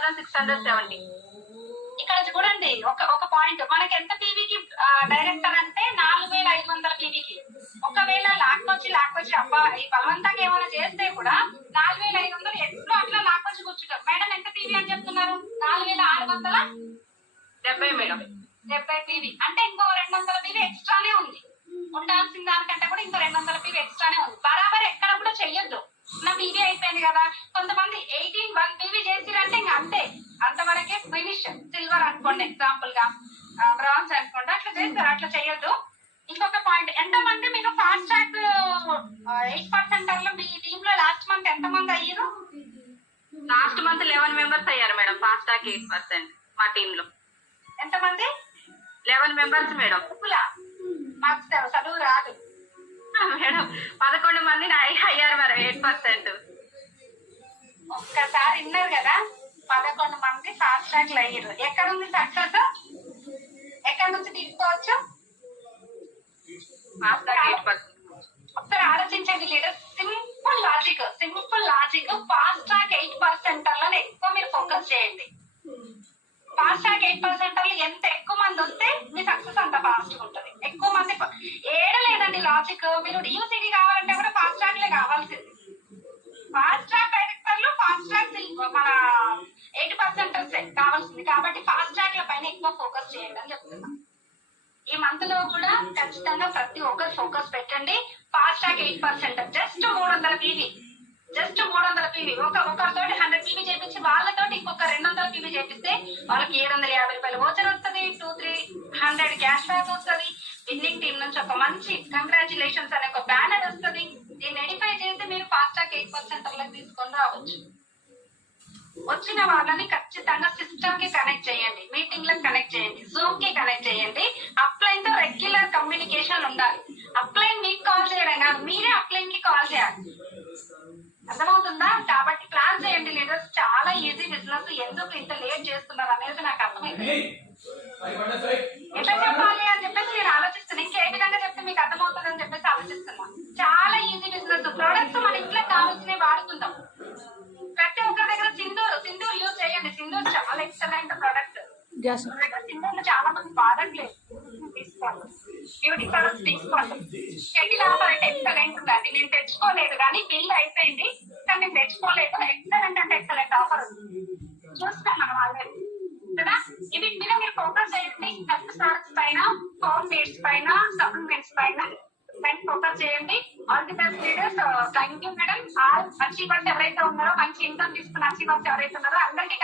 3670. ఇక్కడ చూడండి ఒక పాయింట్, మనకి ఎంత పీవీకి డైరెక్టర్ అంటే 4500 పీవీకి. ఒకవేళ లాక్కొచ్చి అబ్బా ఈ బలవంతంగా ఏమైనా చేస్తే కూడా 4500 ఎట్లు అట్లా లాక్కొచ్చి కూర్చుంటారు. మేడం ఎంత పీవీ అని చెప్తున్నారు? 4670 మేడం. 70 పీవీ అంటే ఇంకో 200 పీవీ ఎక్స్ట్రానే ఉంది. ఉండాల్సిన దానికంటే కూడా ఇంకో 200 పీవీ ఎక్స్ట్రానే ఉంది. బరాబర్ ఎక్కడ కూడా చెయ్యొద్దు. నా పీవీ అయిపోయింది కదా, కొంతమంది 1 పీవీ చేసిరంటే ఇంకా అంతే, అంతవరకే ఫినిష్. సిల్వర్ అనుకోండి ఎగ్జాంపుల్ గా, బ్రాంజ్ అనుకోండి, అట్లా చేస్తారు. అట్లా చేయొద్దు. ఇంకొక పాయింట్, ఎంతమంది మీకు ఫాస్ట్ ట్రాక్ 8% లో మీ టీమ్ లో లాస్ట్ మంత్ ఎంత మంది అయ్యారు? లాస్ట్ మంత్ 11 మెంబర్స్ అయ్యారు మేడం. ఫాస్ట్ ట్రాక్ 8% మా టీమ్ లో. ఎంతమంది? 11 మెంబర్స్ మేడం. మాకు చదువు రాదు మేడం. 11 మంది అయ్యారు మరి 8%. ఒక్కసారి విన్నారు కదా, 11 మంది ఫాస్ట్ ట్రాక్ లో అయ్యారు. ఎక్కడ ఉంది సక్సెస్? ఎక్కడి నుంచి తీసుకోవచ్చు? Fast track 8%. ఒకసారి ఆలోచించండి leader, simple logic. Fast track 8% లో ఎక్కువ మీరు ఫోకస్ చేయండి. ఫాస్ట్ ట్రాక్ 8% లో ఎంత ఎక్కువ మంది వస్తే మీ సక్సెస్ అంత ఫాస్ట్ గా ఉంటుంది. ఎక్కువ మంది లేదండి లాజిక్. మీరు యూసీడీ కావాలంటే కూడా ఫాస్ట్ ట్రాక్ లే కావాల్సింది. ఫాస్ట్ ట్రాక్ డైరెక్టర్లు ఫాస్ట్ ట్రాక్ మన 8% కావాల్సింది. కాబట్టి ఫాస్ట్ ట్రాక్ ల పైన ఎక్కువ ఫోకస్ చేయండి అని చెప్తున్నా. ఈ మంత్ లో కూడా ఖచ్చితంగా ప్రతి ఒక్కరు ఫోకస్ పెట్టండి. Fast track 8%, just 300 PV. ఒకరితో 100 పీవీ చేపించి వాళ్ళతోటి ఇంకొక 200 పీవీ చేపిస్తే వాళ్ళకి 750 రూపాయలు వోచర్ వస్తుంది, 200-300 క్యాష్ బ్యాక్ వస్తుంది. విన్నింగ్ టీం నుంచి ఒక మంచి కంగ్రాచులేషన్స్ అనే ఒక బ్యానర్ వస్తుంది. దీన్ని ఎడిఫై చేసి మీరు ఫాస్ట్ ట్రాక్ 8% తీసుకొని రావచ్చు. వచ్చిన వాళ్ళని ఖచ్చితంగా సిస్టమ్ కి కనెక్ట్ చేయండి, మీటింగ్ లకు కనెక్ట్ చేయండి, జూమ్ కి కనెక్ట్ చేయండి. అప్లైన్ తో రెగ్యులర్ కమ్యూనికేషన్ ఉండాలి. అప్లైన్ మీకు కాల్ చేయడం కాదు, మీరే అప్లైన్ కి కాల్ చేయాలి. అర్థమవుతుందా? కాబట్టి ప్లాన్ చేయండి లీడర్స్. చాలా ఈజీ బిజినెస్. ఎందుకు ఇంత లేట్ చేస్తున్నారు అనేది నాకు అర్థమైంది. ఎట్లా చెప్పాలి అని చెప్పేసి నేను ఆలోచిస్తున్నాను. ఇంకే విధంగా చెప్తే మీకు అర్థమవుతుంది అని చెప్పేసి ఆలోచిస్తున్నా. చాలా ఈజీ బిజినెస్. ప్రొడక్ట్స్ మన ఇంట్లో కావాల్సినవి వాడుకుందాం. ప్రతి ఒక్కరి దగ్గర సింధూర్ యూజ్ చేయండి. సింధూర్ చాలా ఎక్సలెంట్ ప్రొడక్ట్. సింధూర్ చాలా మంది వాడట్లేదు. తీసుకోండి, బ్యూటీ ప్రొడక్ట్స్ తీసుకోండి. షెటిల్ ఆఫర్ అయితే ఎక్సలెంట్ ఉందండి. నేను తెచ్చుకోలేదు కానీ బిల్ అయిపోయింది, కానీ నేను తెచ్చుకోలేదు. ఎక్సలెంట్ అంటే ఎక్సలెంట్ ఆఫర్ చూస్తాం మనం ఆల్రెడీ కదా. వీటి మీద మీరు ఫోకస్ చేయండి. హెల్త్ స్టార్స్ పైన, హోమ్ నీడ్స్ పైన, సప్లిమెంట్స్ పైన ఫోకస్ చేయండి. All the best leaders. Thank you madam. All achievers ఎవరైతే ఉన్నారో, మంచి ఇన్కమ్ తీసుకున్న అచీవర్స్ ఎవరైతే ఉన్నారో అందరికీ